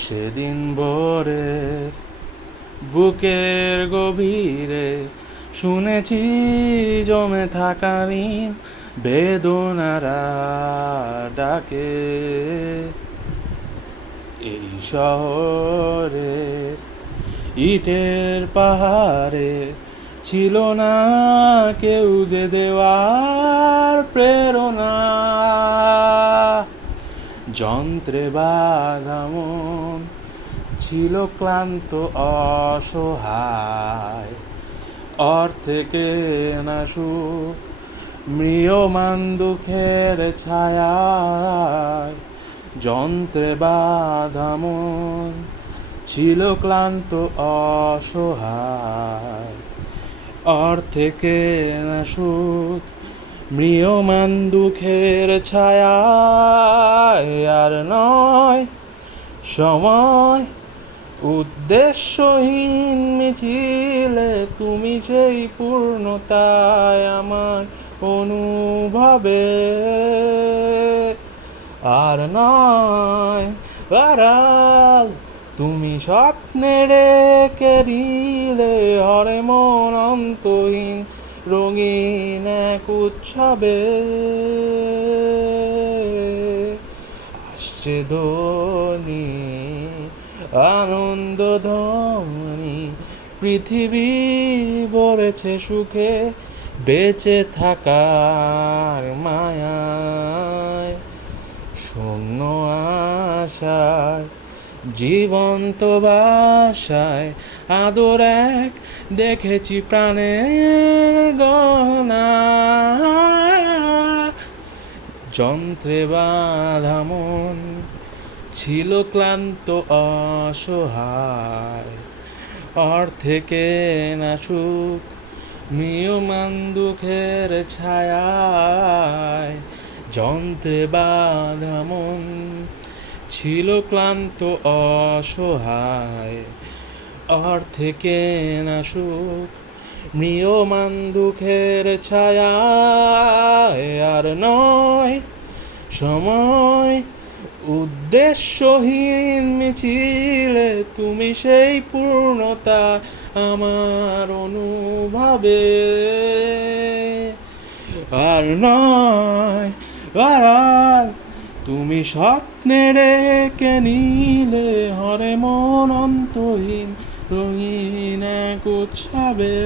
সেদিন ভোরের বুকের গভীরে শুনেছি জমে থাকা নীল বেদনারা ডাকে। এই শহরের ইটের পাহাড়ে ছিল না কেউ যে দেওয়ার প্রেরণা। যন্ত্রে বাঁধা মন ছিল ক্লান্ত অসহায়, অর্থে কেনা সুখ ম্রিয়মান দুঃখের ছায়ায়। যন্ত্রে বাঁধা মন ছিল ক্লান্ত অসহায়, অর্থে কেনা সুখ ম্রিয়মান দুঃখের ছায়ায়। আর নয় সময় উদ্দেশ্যহীন মিছিলে তুমি সেই পূর্ণতায় আমার অনুভবে। আর নয় আড়াল তুমি স্বপ্নে রেখে দিলে হরে মন অন্তহীন রঙিন এক উৎসবে। আসছে ধ্বনি আনন্দ ধ্বনি, পৃথিবী ভরেছে সুখে বেঁচে থাকার মায়ায়। শূন্য আশায় জীবন্ত ভাষায় আদর এক দেখেছি প্রাণের গহনা। যন্ত্রে বাঁধা মন ছিল ক্লান্ত অসহায়, অর্থে কেনা সুখ ম্রিয়মান দুঃখের ছায়ায়। যন্ত্রে বাঁধা মন ছিল ক্লান্ত অসহায়, অর্থে কেনা সুখ ম্রিয়মান দুঃখের ছায়ায়। আর নয় সময় উদ্দেশ্যহীন মিছিলে তুমি সেই পূর্ণতা আমার অনুভবে। আর নয় আড়াল তুমি স্বপ্নে রেখে নিলে হরে মন অন্তহীন রঙিন এক উৎসবে।